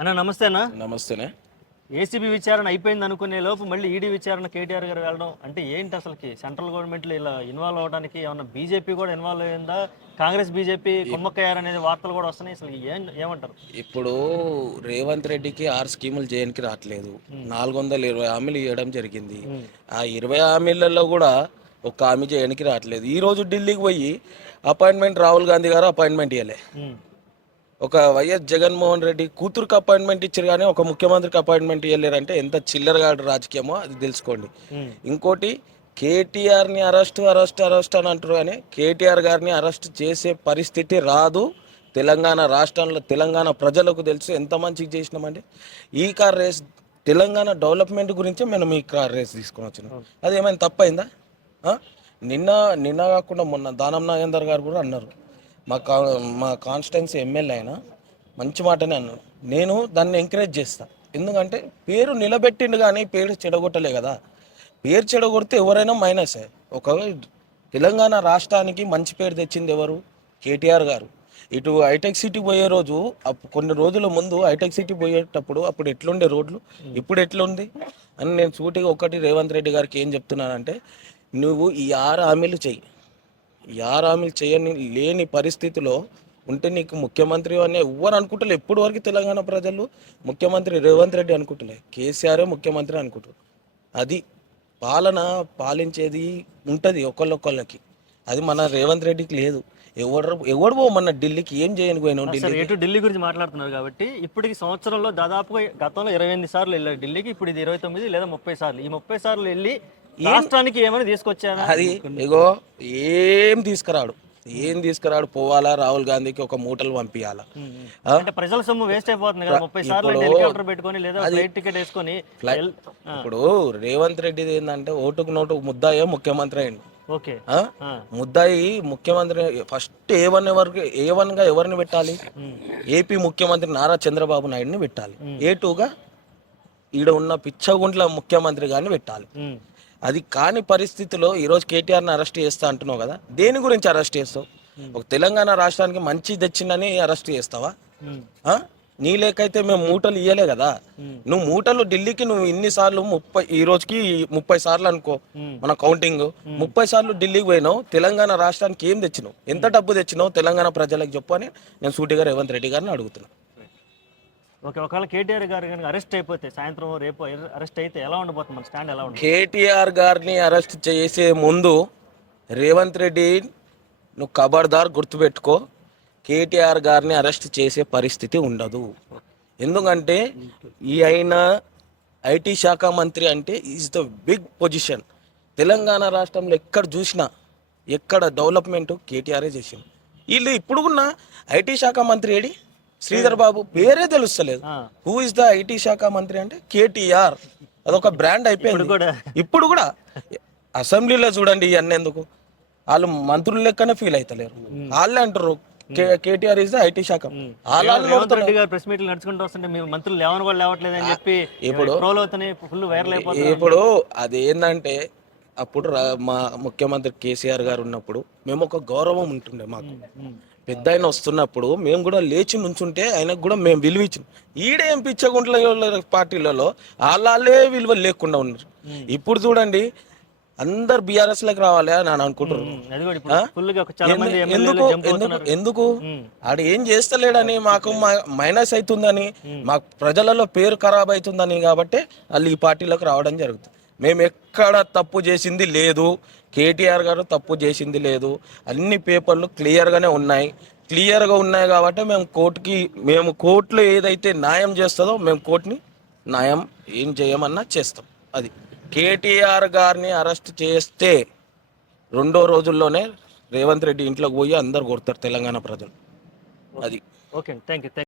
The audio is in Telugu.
అన్న నమస్తే అన్న. నమస్తేనే. ఏసీబీ విచారణ అయిపోయింది అనుకునే లోపు మళ్ళీ ఈడీ విచారణ కేటీఆర్ గారు వెళ్ళడం అంటే ఏంటి అసలుకి? సెంట్రల్ గవర్నమెంట్లో ఇలా ఇన్వాల్వ్ అవ్వడానికి ఏమన్నా బీజేపీ కూడా ఇన్వాల్వ్ అయ్యిందా? కాంగ్రెస్ బీజేపీ కుమ్మక్కయ్యారనేది వార్తలు కూడా వస్తున్నాయి. అసలు ఏమంటారు? ఇప్పుడు రేవంత్ రెడ్డికి 6 స్కీములు చేయడానికి రావట్లేదు. 420 హామీలు ఇవ్వడం జరిగింది. ఆ 20 హామీలలో కూడా ఒక హామీ చేయడానికి రావట్లేదు. ఈ రోజు ఢిల్లీకి పోయి అపాయింట్మెంట్ రాహుల్ గాంధీ గారు అపాయింట్మెంట్ ఇవ్వలే. ఒక వైఎస్ జగన్మోహన్ రెడ్డి కూతురుకి అపాయింట్మెంట్ ఇచ్చారు కానీ ఒక ముఖ్యమంత్రికి అపాయింట్మెంట్ ఇవ్వలేరంటే ఎంత చిల్లరగా రాజకీయమో అది తెలుసుకోండి. ఇంకోటి కేటీఆర్ని అరెస్ట్ అని అంటారు కానీ కేటీఆర్ గారిని అరెస్ట్ చేసే పరిస్థితి రాదు. తెలంగాణ రాష్ట్రంలో తెలంగాణ ప్రజలకు తెలుసు ఎంత మంచిగా చేసినామండి. ఈ కార్ రేస్ తెలంగాణ డెవలప్మెంట్ గురించే మేము ఈ కార్ రేస్ తీసుకొని వచ్చినాం. అది ఏమైనా తప్పైందా? నిన్న నిన్న కాకుండా మొన్న దానం నాగేందర్ గారు కూడా అన్నారు, మా కాన్స్టిట్యున్సీ ఎమ్మెల్యే అయినా మంచి మాటనే అన్నాడు. నేను దాన్ని ఎంకరేజ్ చేస్తాను. ఎందుకంటే పేరు నిలబెట్టిండు కానీ పేరు చెడగొట్టలే కదా. పేరు చెడగొడితే ఎవరైనా మైనసే. ఒక తెలంగాణ రాష్ట్రానికి మంచి పేరు తెచ్చింది ఎవరు? కేటీఆర్ గారు. ఇటు హైటెక్ సిటీ పోయే రోజు కొన్ని రోజుల ముందు హైటెక్ సిటీ పోయేటప్పుడు అప్పుడు ఎట్లుండే రోడ్లు, ఇప్పుడు ఎట్లుంది అని నేను సూటిగా ఒకటి రేవంత్ రెడ్డి గారికి ఏం చెప్తున్నానంటే, నువ్వు ఈ 6 హామీలు చెయ్యి. హామీలు చేయని లేని పరిస్థితిలో ఉంటే నీకు ముఖ్యమంత్రి అని ఎవ్వరు అనుకుంటలే. ఎప్పుడు వరకు తెలంగాణ ప్రజలు ముఖ్యమంత్రి రేవంత్ రెడ్డి అనుకుంటలే, కేసీఆరే ముఖ్యమంత్రి అనుకుంటారు. అది పాలించేది ఉంటుంది ఒకళ్ళొక్కళ్ళకి. అది మన రేవంత్ రెడ్డికి లేదు. ఎవడు మన ఢిల్లీకి ఏం చేయని పోయినావు? ఢిల్లీ గురించి మాట్లాడుతున్నారు కాబట్టి ఇప్పటికి సంవత్సరంలో దాదాపుగా గతంలో 28 సార్లు వెళ్ళారు ఢిల్లీకి. ఇప్పుడు ఇది 29 లేదా 30 సార్లు. ఈ 30 సార్లు వెళ్ళి రాష్ట్రానికి ఏమైనా తీసుకొచ్చారా? అది ఏం తీసుకురాడు. పోవాలా రాహుల్ గాంధీకి ఒక మూటలు పంపించాలా? అంటే ప్రజల సొమ్ము వేస్ట్ అయిపోతుంది కదా. 30 సార్లు హెలికాప్టర్ పెట్టుకొని లేదా ఫ్లైట్ టికెట్ వేసుకొని. ఇప్పుడు రేవంత్ రెడ్డి ఏంటంటే ఓటుకు నోటు ముద్దాయే ముఖ్యమంత్రి అయింది. ఓకే, ముద్దాయి ముఖ్యమంత్రి. ఫస్ట్ A1 గా ఎవరిని పెట్టాలి? ఏపీ ముఖ్యమంత్రి నారా చంద్రబాబు నాయుడుని పెట్టాలి. A2గా ఈడ ఉన్న పిచ్చగుంట్ల ముఖ్యమంత్రి గారిని పెట్టాలి. అది కాని పరిస్థితిలో ఈరోజు కేటీఆర్ని అరెస్ట్ చేస్తా అంటున్నావు కదా. దేని గురించి అరెస్ట్ చేస్తావు? ఒక తెలంగాణ రాష్ట్రానికి మంచి తెచ్చిందని అరెస్ట్ చేస్తావా? నీ లేకైతే మేము మూటలు ఇయ్యలే కదా. నువ్వు మూటలు ఢిల్లీకి నువ్వు ఇన్నిసార్లు ఈ రోజుకి 30 సార్లు అనుకో మన కౌంటింగ్. 30 సార్లు ఢిల్లీకి పోయినావు. తెలంగాణ రాష్ట్రానికి ఏం తెచ్చినావు? ఎంత డబ్బు తెచ్చినావు తెలంగాణ ప్రజలకు చెప్పు అని నేను సూటిగా రేవంత్ రెడ్డి గారిని అడుగుతున్నా. ఓకే, ఒకవేళ కేటీఆర్ గారు కనుక అరెస్ట్ అయిపోతే, సాయంత్రం రేపు అరెస్ట్ అయితే ఎలా ఉండబోతుంది? మన స్టాండ్ ఎలా ఉంటుంది? కేటీఆర్ గారిని అరెస్ట్ చేసే ముందు రేవంత్ రెడ్డి నువ్వు ఖబర్దార్ గుర్తుపెట్టుకో, కేటీఆర్ గారిని అరెస్ట్ చేసే పరిస్థితి ఉండదు. ఎందుకంటే ఆయన ఐటీ శాఖ మంత్రి అంటే is the big position. Telangana రాష్ట్రంలో ఎక్కడ చూసినా ఎక్కడ డెవలప్మెంట్ కేటీఆరే చేసింది. వీళ్ళు ఇప్పుడు ఉన్న ఐటీ శాఖ మంత్రి ఏడి? శ్రీధర్ బాబు పేరే తెలుస్తలేదు. హూ ఇస్ ద ఐటీ శాఖ మంత్రి అంటే కేటీఆర్. అదొక బ్రాండ్ అయిపోయింది. ఇప్పుడు కూడా అసెంబ్లీలో చూడండి ఇవన్నీ ఎందుకు వాళ్ళు మంత్రులు లెక్కనే ఫీల్ అవుతలేరు. వాళ్ళే అంటారు కేటీఆర్ ఇస్ ద ఐటీ శాఖ. ప్రెస్ మీట్లు నడుచుకుంటూ వస్తుంటే మీ మంత్రులు లేవని కూడా లేవట్లేదు అని చెప్పి ఇప్పుడు అదేంటంటే అప్పుడు మా ముఖ్యమంత్రి కేసీఆర్ గారు ఉన్నప్పుడు మేము ఒక గౌరవం ఉంటుండే. మాకు పెద్ద ఆయన వస్తున్నప్పుడు మేము కూడా లేచి నుంచుంటే ఆయనకు కూడా మేము విలువ ఇచ్చాం. ఈడేం పిచ్చగుంట్ల పార్టీలలో వాళ్ళే విలువ లేకుండా ఉన్నారు. ఇప్పుడు చూడండి అందరు బీఆర్ఎస్ లకు రావాలి అని అనుకుంటారు. ఎందుకు ఆడ ఏం చేస్తలేడని, మాకు మైనస్ అవుతుందని, మాకు ప్రజలలో పేరు ఖరాబ్ అవుతుందని కాబట్టి వాళ్ళు ఈ పార్టీలకు రావడం జరుగుతుంది. మేము ఎక్కడ తప్పు చేసింది లేదు, కేటీఆర్ గారు తప్పు చేసింది లేదు. అన్ని పేపర్లు క్లియర్గా ఉన్నాయి కాబట్టి మేము కోర్టులో ఏదైతే న్యాయం చేస్తుందో మేము కోర్టుని న్యాయం ఏం చేయమన్నా చేస్తాం. అది కేటీఆర్ గారిని అరెస్ట్ చేస్తే 2వ రోజుల్లోనే రేవంత్ రెడ్డి ఇంట్లోకి పోయి అందరు కొడతారు తెలంగాణ ప్రజలు. అది ఓకే, థ్యాంక్ యూ.